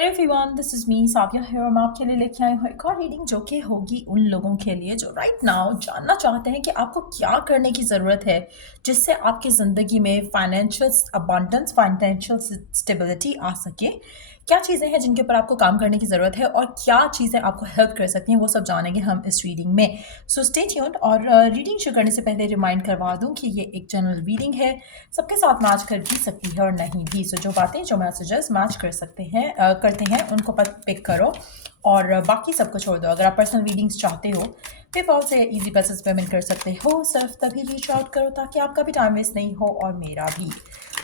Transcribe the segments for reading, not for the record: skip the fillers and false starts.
Hello everyone, this is me Sabia है और मैं आपके लिए लेके आई हूँ एक और रीडिंग जो कि होगी उन लोगों के लिए जो राइट नाउ जानना चाहते हैं कि आपको क्या करने की ज़रूरत है जिससे आपकी ज़िंदगी में फाइनेंशियल अबंडेंस, फाइनेंशियल स्टेबिलिटी आ सके। क्या चीज़ें हैं जिनके ऊपर आपको काम करने की ज़रूरत है और क्या चीज़ें आपको हेल्प कर सकती हैं, वो सब जानेंगे हम इस रीडिंग में। So stay tuned. और रीडिंग शुरू करने से पहले रिमाइंड करवा दूं कि ये एक जनरल रीडिंग है, सबके साथ मैच कर भी सकती है और नहीं भी। सो जो बातें, जो मैसेजेस मैच कर सकते हैं करते हैं उनको पिक करो और बाकी सबको छोड़ दो। अगर आप पर्सनल रीडिंग्स चाहते हो, पेपॉल से इजी पैसेज पेमेंट कर सकते हो। सिर्फ तभी रीच आउट करो ताकि आपका भी टाइम वेस्ट नहीं हो और मेरा भी।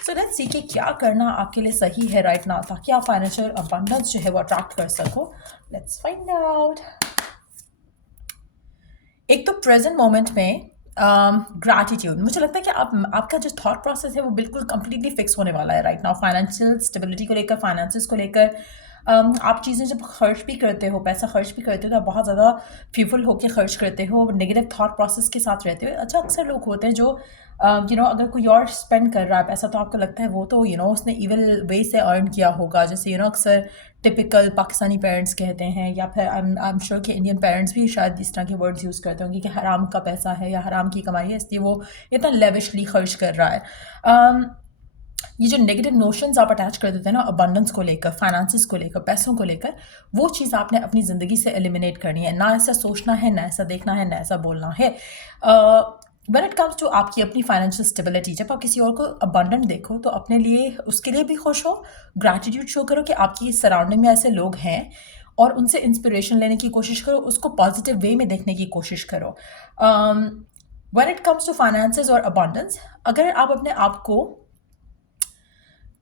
सो लेट्स सी कि क्या करना आपके लिए सही है राइट नाउ ताकि आप फाइनेंशियल अबंडेंस जो है वो अट्रैक्ट कर सको। Let's find out. एक तो प्रेजेंट मोमेंट में ग्रैटिट्यूड, मुझे लगता है कि आपका जो थॉट प्रोसेस है वो बिल्कुल कंप्लीटली फिक्स होने वाला है राइट नाउ, फाइनेंशियल स्टेबिलिटी को लेकर, फाइनेंसिस को लेकर। आप चीज़ें जब खर्च भी करते हो, पैसा खर्च भी करते हो, तो आप बहुत ज़्यादा फ्यूफुल होकर खर्च करते हो, नेगेटिव थॉट प्रोसेस के साथ रहते हो। अच्छा, अक्सर लोग होते हैं जो अगर कोई और स्पेंड कर रहा है पैसा तो आपको लगता है वो तो उसने इविल वे से अर्न किया होगा। जैसे अक्सर टिपिकल पाकिस्तानी पेरेंट्स कहते हैं, या फिर आई एम श्योर कि इंडियन पेरेंट्स भी शायद इस तरह के वर्ड्स यूज़ करते होंगे कि हराम का पैसा है या हराम की कमाई है, इसलिए वो इतना लेविशली खर्च कर रहा है। ये जो नेगेटिव नोशंस आप अटैच कर देते हैं ना अबंडेंस को लेकर, फाइनेंसिस को लेकर, पैसों को लेकर, वो चीज़ आपने अपनी ज़िंदगी से एलिमिनेट करनी है। ना ऐसा सोचना है, ना ऐसा देखना है, ना ऐसा बोलना है। व्हेन इट कम्स टू आपकी अपनी फाइनेंशियल स्टेबिलिटी, जब आप किसी और को अबंडेंट देखो तो अपने लिए, उसके लिए भी खुश हो, ग्रैटिट्यूड शो करो कि आपकी सराउंडिंग में ऐसे लोग हैं और उनसे इंस्पिरेशन लेने की कोशिश करो, उसको पॉजिटिव वे में देखने की कोशिश करो। When it comes to finances और अबंडेंस, अगर आप अपने आप को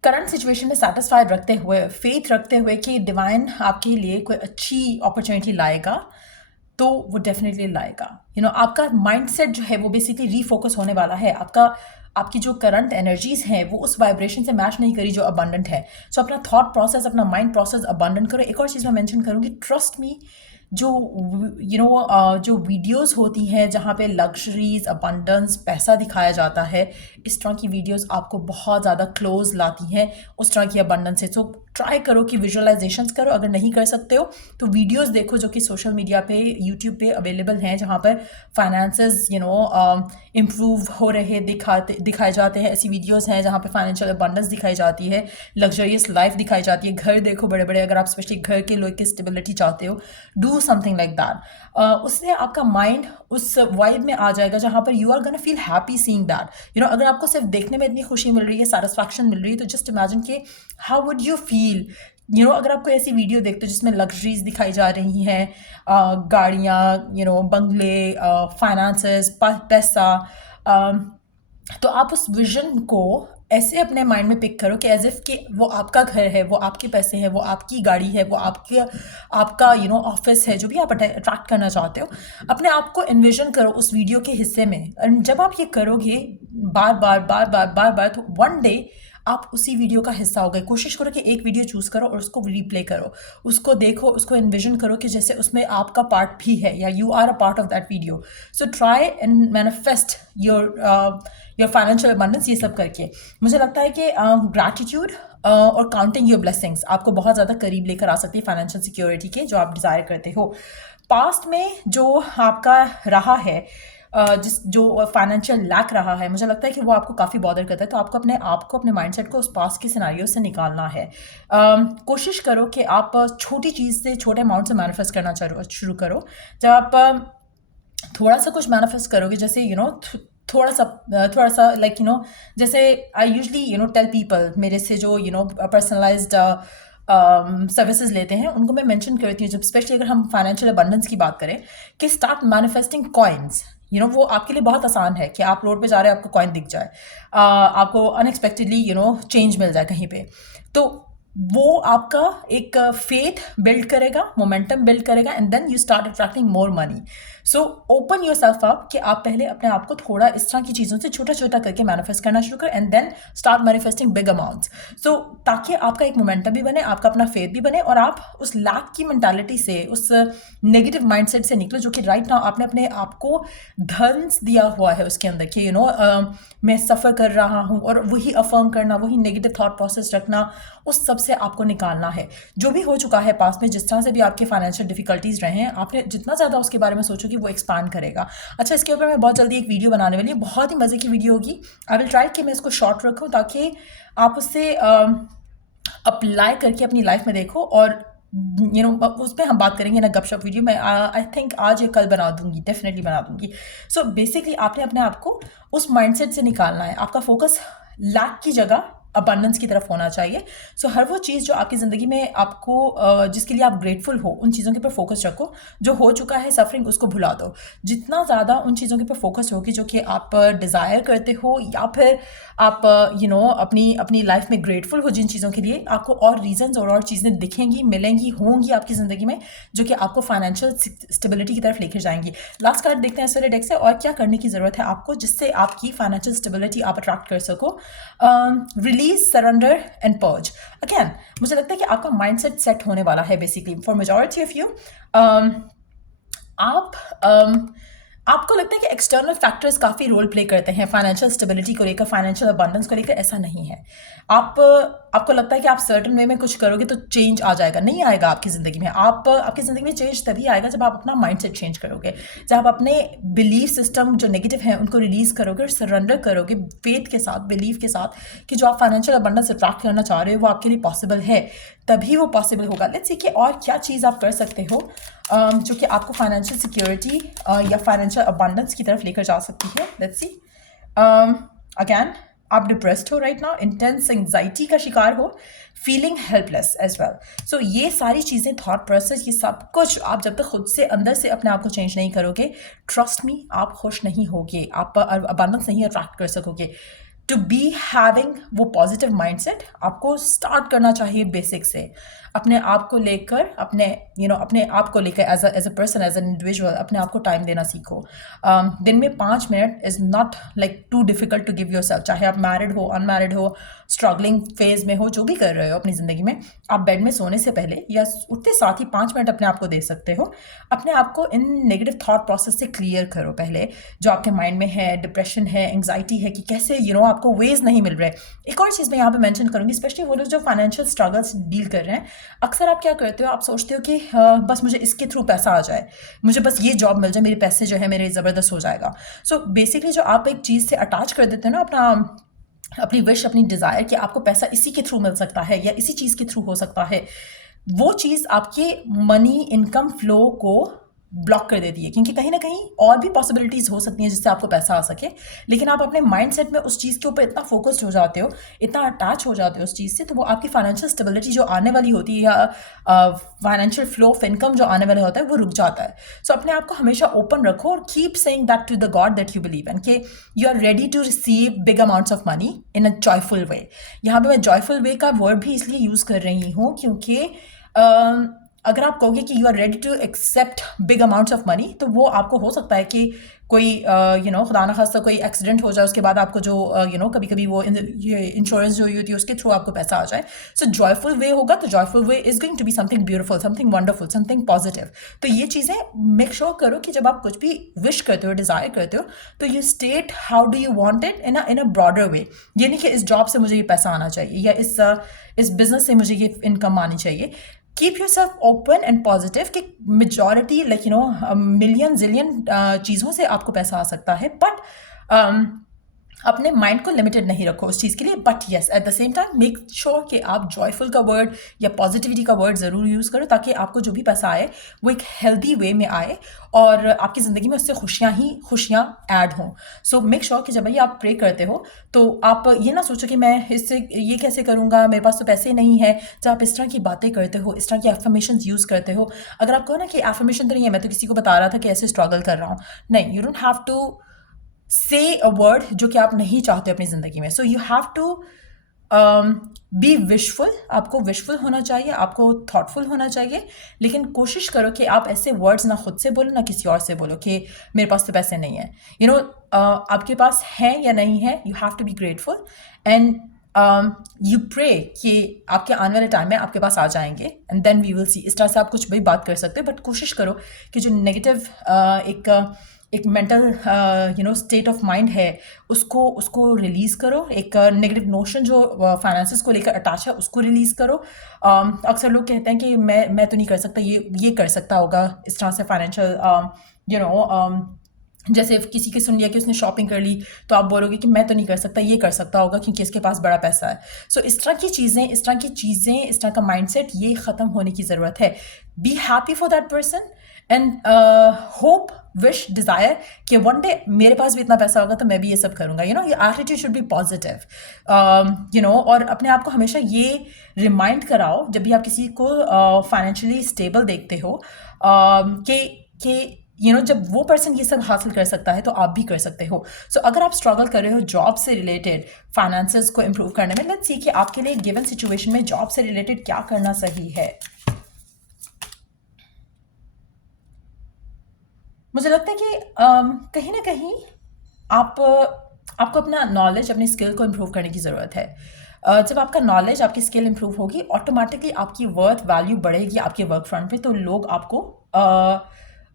करंट सिचुएशन में सेटिस्फाइड रखते हुए, फेथ रखते हुए कि डिवाइन आपके लिए कोई अच्छी अपॉर्चुनिटी लाएगा, तो वो डेफिनेटली लाएगा। आपका माइंडसेट जो है वो बेसिकली रीफोकस होने वाला है। आपकी जो करंट एनर्जीज हैं वो उस वाइब्रेशन से मैच नहीं करी जो अबंडेंट है। सो अपना थॉट प्रोसेस, अपना माइंड प्रोसेस अबंडेंट करो। एक और चीज़ मैं मेंशन करूँगी, ट्रस्ट मी, जो जो वीडियोस होती हैं जहाँ पे लग्जरीज, अबंडेंस, पैसा दिखाया जाता है, इस तरह की वीडियोस आपको बहुत ज़्यादा क्लोज लाती हैं उस तरह की अबंडेंस से। सो ट्राई करो कि विजुअलाइजेशंस करो। अगर नहीं कर सकते हो तो वीडियोस देखो जो कि सोशल मीडिया पे, यूट्यूब पे अवेलेबल हैं, जहाँ पर फाइनेंसेस इम्प्रूव हो रहे दिखाए जाते हैं। ऐसी वीडियोस हैं जहाँ पे फाइनेंशियल अबंडेंस दिखाई जाती है, लग्जरियस लाइफ दिखाई जाती है, घर देखो बड़े बड़े। अगर आप स्पेशली घर के लोग की स्टेबिलिटी चाहते हो, डू समथिंग लाइक दैट। उससे आपका माइंड उस वाइब में आ जाएगा जहाँ पर you are gonna feel happy seeing that. अगर आपको सिर्फ देखने में इतनी खुशी मिल रही है, सेटिस्फैक्शन मिल रही है, तो जस्ट इमेजिन के हाउ वुड यू फील। अगर आपको ऐसी वीडियो देखते हो जिसमें लग्जरीज दिखाई जा रही हैं, गाड़ियाँ, बंगले, फाइनेंसेस, पैसा, तो आप उस विजन को ऐसे अपने माइंड में पिक करो कि एज इफ कि वो आपका घर है, वो आपके पैसे हैं, वो आपकी गाड़ी है, वो आपका ऑफिस है, जो भी आप अट्रैक्ट करना चाहते हो। अपने आप को इन्विजन करो उस वीडियो के हिस्से में। और जब आप ये करोगे बार बार बार बार बार बार, तो वन डे आप उसी वीडियो का हिस्सा हो गए। कोशिश करो कि एक वीडियो चूज़ करो और उसको रिप्ले करो, उसको देखो, उसको इन्विजन करो कि जैसे उसमें आपका पार्ट भी है या you are a part of that video. So try and manifest your financial abundance. ये सब करके मुझे लगता है कि ग्रैटिट्यूड और काउंटिंग योर ब्लेसिंग्स आपको बहुत ज़्यादा करीब लेकर आ सकती है फाइनेंशियल सिक्योरिटी के, जो आप डिज़ायर करते हो। पास्ट में जो आपका रहा है, जो फाइनेंशियल लैक रहा है, मुझे लगता है कि वो आपको काफ़ी बॉदर करता है। तो आपको अपने आप को, अपने माइंडसेट को उस पास्ट के सिनारियो से निकालना है। कोशिश करो कि आप छोटी चीज़ से, छोटे अमाउंट से मैनिफेस्ट करना शुरू करो। जब आप थोड़ा सा कुछ मैनिफेस्ट करोगे, जैसे थोड़ा सा लाइक जैसे आई यूजली टेल पीपल, मेरे से जो पर्सनलाइज्ड सर्विसेज लेते हैं, उनको मैं मेंशन करती हूँ, जब स्पेशली अगर हम फाइनेंशियल अबंडेंस की बात करें, कि स्टार्ट मैनिफेस्टिंग कॉइन्स। वो आपके लिए बहुत आसान है कि आप रोड पे जा रहे हैं, आपको कॉइन दिख जाए, आपको अनएक्सपेक्टेडली चेंज मिल जाए कहीं पे, तो वो आपका एक फेथ बिल्ड करेगा, मोमेंटम बिल्ड करेगा, and then you start attracting more money. So open yourself up कि आप पहले अपने आप को थोड़ा इस तरह की चीज़ों से छोटा छोटा करके मैनिफेस्ट करना शुरू करें, and then start manifesting big amounts. So ताकि आपका एक मोमेंटम भी बने, आपका अपना फेथ भी बने, और आप उस लैक की मेंटालिटी से, उस नेगेटिव माइंडसेट से निकलो जो कि राइट नाउ आपने अपने आप को धन्स दिया हुआ है उसके अंदर कि मैं सफ़र कर रहा हूँ, और वही अफर्म करना, वही नेगेटिव थॉट प्रोसेस रखना, उस सब से आपको निकालना है। जो भी हो चुका है पास्ट में, जिस तरह से भी आपके फाइनेंशियल डिफिकल्टीज रहे हैं, आपने जितना ज़्यादा उसके बारे में सोचोगे वो एक्सपांड करेगा। अच्छा, इसके ऊपर मैं बहुत जल्दी एक वीडियो बनाने वाली हूँ, बहुत ही मज़े की वीडियो होगी। आई विल ट्राई कि मैं इसको शॉर्ट रखूँ ताकि आप उससे अप्लाई करके अपनी लाइफ में देखो, और उस पर हम बात करेंगे ना गपशप वीडियो में। आई थिंक आज या कल बना दूंगी, डेफिनेटली बना दूंगी। सो बेसिकली आपने अपने आप को उस माइंडसेट से निकालना है। आपका फोकस लैक की जगह अबंडेंस की तरफ होना चाहिए। सो हर वो चीज़ जो आपकी ज़िंदगी में आपको जिसके लिए आप ग्रेटफुल हो, उन चीज़ों के ऊपर फोकस रखो। जो हो चुका है सफरिंग, उसको भुला दो। जितना ज़्यादा उन चीज़ों के ऊपर फोकस होगी जो कि आप डिज़ायर करते हो, या फिर आप अपनी लाइफ में ग्रेटफुल हो जिन चीज़ों के लिए, आपको और रीजंस और चीज़ें दिखेंगी, मिलेंगी, होंगी आपकी ज़िंदगी में, जो कि आपको फाइनेंशियल स्टेबिलिटी की तरफ लेकर जाएंगी। लास्ट कार्ड देखते हैं इस वाले डेक से, और क्या करने की ज़रूरत है आपको जिससे आपकी फाइनेंशियल स्टेबिलिटी आप अट्रैक्ट कर सको। Release, surrender and purge. Again मुझे लगता है कि आपका माइंडसेट सेट होने वाला है basically for majority of you. आपको लगता है कि एक्सटर्नल फैक्टर्स काफ़ी रोल प्ले करते हैं फाइनेंशियल स्टेबिलिटी को लेकर, फाइनेंशियल अबंडेंस को लेकर। ऐसा नहीं है। आपको लगता है कि आप सर्टन वे में कुछ करोगे तो चेंज आ जाएगा। नहीं आएगा आपकी ज़िंदगी में। आपकी ज़िंदगी में चेंज तभी आएगा जब आप अपना माइंडसेट चेंज करोगे, जब आप अपने बिलीफ सिस्टम जो नेगेटिव हैं उनको रिलीज़ करोगे और सरेंडर करोगे फेथ के साथ, बिलीफ के साथ, कि जो आप फाइनेंशियल अबंडेंस अट्रैक्ट करना चाह रहे हो वो आपके लिए पॉसिबल है। तभी वो पॉसिबल होगा। लेट्स सी कि और क्या चीज़ आप कर सकते हो जो कि आपको फाइनेंशियल सिक्योरिटी या फाइनेंशियल अबंडेंस की तरफ लेकर जा सकती है। Let's see. अगैन आप डिप्रेस्ड हो राइट नाउ, इंटेंस एंग्जाइटी का शिकार हो, फीलिंग हेल्पलेस एज वेल। सो ये सारी चीज़ें, थॉट प्रोसेस, ये सब कुछ आप जब तक खुद से अंदर से अपने आप को चेंज नहीं करोगे, ट्रस्ट मी, आप खुश नहीं होगे, आप अबंडेंस नहीं अट्रैक्ट कर सकोगे। टू बी हैविंग वो पॉजिटिव माइंडसेट, आपको स्टार्ट करना चाहिए बेसिक से। अपने आप को लेकर, अपने आप को लेकर as a person, as an individual, अपने आप को टाइम देना सीखो। दिन में 5 minute is not like too difficult to give yourself. चाहे आप मैरिड हो, अनमैरिड हो, स्ट्रगलिंग फेज में हो, जो भी कर रहे हो अपनी ज़िंदगी में, आप बेड में सोने से पहले या उठते साथ ही 5 मिनट अपने आप को दे सकते हो। अपने आप को इन नेगेटिव थॉट प्रोसेस से क्लियर करो पहले, जो आपके माइंड में है, डिप्रेशन है, एंग्जाइटी है, कि कैसे आपको वेज नहीं मिल रहे। एक और चीज़ मैं यहाँ पे मेंशन करूँगी, स्पेशली वो लोग जो फाइनेंशियल स्ट्रगल्स डील कर रहे हैं। अक्सर आप क्या करते हो, आप सोचते हो कि बस मुझे इसके थ्रू पैसा आ जाए, मुझे बस ये जॉब मिल जाए, मेरे पैसे जो है मेरे ज़बरदस्त हो जाएगा। सो बेसिकली जो आप एक चीज़ से अटैच कर देते हो ना अपनी विश, अपनी डिज़ायर, कि आपको पैसा इसी के थ्रू मिल सकता है या इसी चीज़ के थ्रू हो सकता है, वो चीज़ आपके मनी इनकम फ्लो को ब्लॉक कर देती है। क्योंकि कहीं ना कहीं और भी पॉसिबिलिटीज़ हो सकती हैं जिससे आपको पैसा आ सके, लेकिन आप अपने माइंडसेट में उस चीज़ के ऊपर इतना फोकस्ड हो जाते हो, इतना अटैच हो जाते हो उस चीज़ से, तो वो आपकी फाइनेंशियल स्टेबिलिटी जो आने वाली होती है, या फाइनेंशियल फ्लो ऑफ इनकम जो आने वाला होता है, वो रुक जाता है। सो अपने आप को हमेशा ओपन रखो और keep saying that to the god that you believe in, कि you are ready to receive big amounts of money in a joyful way. यहाँ पे मैं जॉयफुल वे का वर्ड भी इसलिए यूज़ कर रही हूँ क्योंकि अगर आप कहोगे कि you are ready to accept big amounts of money, तो वो आपको हो सकता है कि कोई खुदा न खास्ता कोई एक्सीडेंट हो जाए, उसके बाद आपको जो कभी कभी वो इंश्योरेंस जो होती है उसके थ्रू आपको पैसा आ जाए। सो जॉयफुल वे होगा तो joyful way is going to be something beautiful, something wonderful, something positive. तो ये चीज़ें मेक श्योर करो कि जब आप कुछ भी विश करते हो, डिज़ायर करते हो, तो you state how do you want it in a broader way. ये नहीं कि इस जॉब से मुझे ये पैसा आना चाहिए, या इस बिजनेस से मुझे ये इनकम आनी चाहिए। Keep your self open and positive, कि मेजॉरिटी मिलियन जिलियन चीज़ों से आपको पैसा आ सकता है, बट अपने माइंड को लिमिटेड नहीं रखो उस चीज़ के लिए। But yes, at the same time make sure कि आप जॉयफुल का वर्ड या पॉजिटिविटी का वर्ड ज़रूर यूज़ करो, ताकि आपको जो भी पैसा आए वो एक हेल्दी वे में आए और आपकी ज़िंदगी में उससे खुशियाँ ऐड हों। सो मेक श्योर कि जब भी आप प्रे करते हो तो आप ये ना सोचो कि मैं इससे ये कैसे करूँगा, मेरे पास तो पैसे नहीं है। जब आप इस तरह की बातें करते हो, इस तरह की एफर्मेशन यूज़ करते हो, अगर आप कहो ना कि एफर्मेशन तो नहीं है, मैं तो किसी को बता रहा था कि ऐसे स्ट्रगल कर रहा हूँ, नहीं, यू डोंट हैव टू से अ वर्ड जो कि आप नहीं चाहते अपनी ज़िंदगी में। So you have to be wishful, आपको विशफुल होना चाहिए, आपको थॉटफुल होना चाहिए, लेकिन कोशिश करो कि आप ऐसे वर्ड्स ना खुद से बोलो ना किसी और से बोलो कि मेरे पास तो पैसे नहीं है। आपके पास है या नहीं है, you have to be grateful and you pray कि आपके आने वाले टाइम में आपके पास आ जाएंगे, and then we will see. इस तरह से आप कुछ भी बात कर सकते हो, बट कोशिश करो कि जो नेगेटिव एक मेंटल स्टेट ऑफ माइंड है, उसको उसको रिलीज़ करो। एक नेगेटिव नोशन जो फाइनेंसेस को लेकर अटैच है उसको रिलीज़ करो। अक्सर लोग कहते हैं कि मैं तो नहीं कर सकता, ये कर सकता होगा इस तरह से फाइनेंशियल जैसे किसी की सुन लिया कि उसने शॉपिंग कर ली, तो आप बोलोगे कि मैं तो नहीं कर सकता, ये कर सकता होगा क्योंकि इसके पास बड़ा पैसा है। सो इस तरह की चीज़ें, इस तरह का माइंडसेट, ये ख़त्म होने की ज़रूरत है। Be happy for that person and hope, wish, desire कि वन डे मेरे पास भी इतना पैसा होगा तो मैं भी ये सब करूँगा। Your attitude should be positive. और अपने आप को हमेशा ये रिमाइंड कराओ जब भी आप किसी को फाइनेंशियली स्टेबल देखते हो कि जब वो पर्सन ये सब हासिल कर सकता है तो आप भी कर सकते हो। सो अगर आप स्ट्रगल कर रहे हो जॉब से रिलेटेड फाइनेंसेस को इम्प्रूव करने में, लेट्स सी कि आपके लिए गिवन सिचुएशन में जॉब से रिलेटेड क्या करना सही है। मुझे लगता है कि कहीं ना कहीं आपको अपना नॉलेज, अपनी स्किल को इम्प्रूव करने की ज़रूरत है। जब आपका नॉलेज, आपकी स्किल इम्प्रूव होगी, ऑटोमेटिकली आपकी वर्थ वैल्यू बढ़ेगी आपके वर्क फ्रंट पे, तो लोग आपको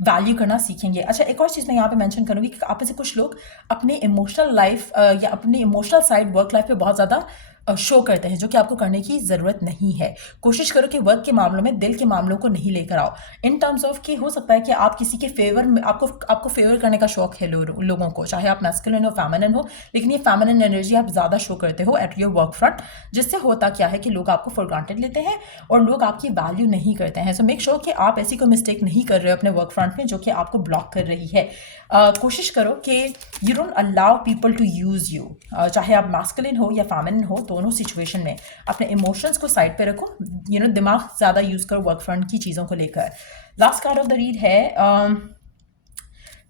वैल्यू करना सीखेंगे। अच्छा, एक और चीज़ मैं यहाँ पे मेंशन करूँगी कि आप में से कुछ लोग अपनी इमोशनल लाइफ या अपनी इमोशनल साइड वर्क लाइफ पे बहुत ज़्यादा शो करते हैं, जो कि आपको करने की ज़रूरत नहीं है। कोशिश करो कि वर्क के मामलों में दिल के मामलों को नहीं लेकर आओ, इन टर्म्स ऑफ कि हो सकता है कि आप किसी के फेवर में, आपको फेवर करने का शौक है लोगों को, चाहे आप मैस्कुलिन हो, फेमिनिन हो, लेकिन ये फेमिनिन एनर्जी आप ज़्यादा शो करते हो एट योर वर्क फ्रंट, जिससे होता क्या है कि लोग आपको फॉर ग्रांटेड लेते हैं और लोग आपकी वैल्यू नहीं करते हैं। सो मेक श्योर कि आप ऐसी कोई मिस्टेक नहीं कर रहे हो अपने वर्क फ्रंट में जो कि आपको ब्लॉक कर रही है। कोशिश करो कि you don't allow people to use you, चाहे आप मैस्कुलिन हो या फेमिनिन हो, दोनों सिचुएशन में अपने इमोशंस को साइड पे रखो। दिमाग ज़्यादा यूज़ करो वर्क फ्रंट की चीज़ों को लेकर। Last card of the read है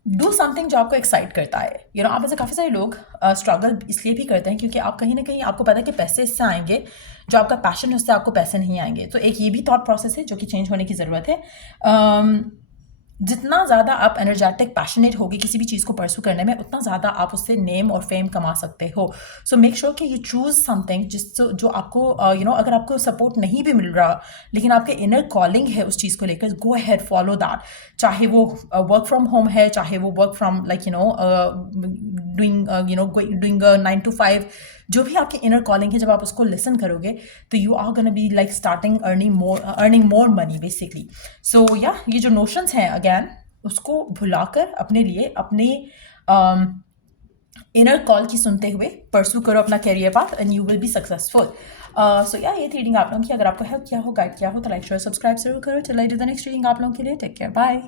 डू समथिंग जो आपको एक्साइट करता है। आप में से काफ़ी सारे लोग स्ट्रगल इसलिए भी करते हैं क्योंकि आप कहीं ना कहीं, आपको पता है कि पैसे इससे आएंगे, जो आपका पैशन है उससे आपको पैसे नहीं आएंगे। तो एक ये भी थॉट प्रोसेस है जो कि चेंज होने की ज़रूरत है। जितना ज़्यादा आप एनर्जेटिक, पैशनेट होगी किसी भी चीज़ को परसू करने में, उतना ज़्यादा आप उससे नेम और फेम कमा सकते हो। सो मेक श्योर कि यू चूज़ समथिंग जो आपको अगर आपको सपोर्ट नहीं भी मिल रहा लेकिन आपके इनर कॉलिंग है उस चीज़ को लेकर, गो अहेड, फॉलो दैट। चाहे वो वर्क फ्रॉम होम है, चाहे वो वर्क फ्रॉम डूइंग 9 to 5, जो भी आपकी इनर कॉलिंग है, जब आप उसको लिसन करोगे तो you are gonna be like starting earning more money basically. So या ये जो नोशंस हैं अगैन, उसको भुलाकर अपने लिए अपने इनर कॉल की सुनते हुए परसू करो अपना career path and you will be successful. So या ये थी रीडिंग आप लोगों की। अगर आपको हेल्प किया हो, गाइड किया हो तो लाइक, शेयर, सब्सक्राइब जरूर करो। चलिए द नेक्स्ट रीडिंग आप लोगों के लिए। Take care, bye.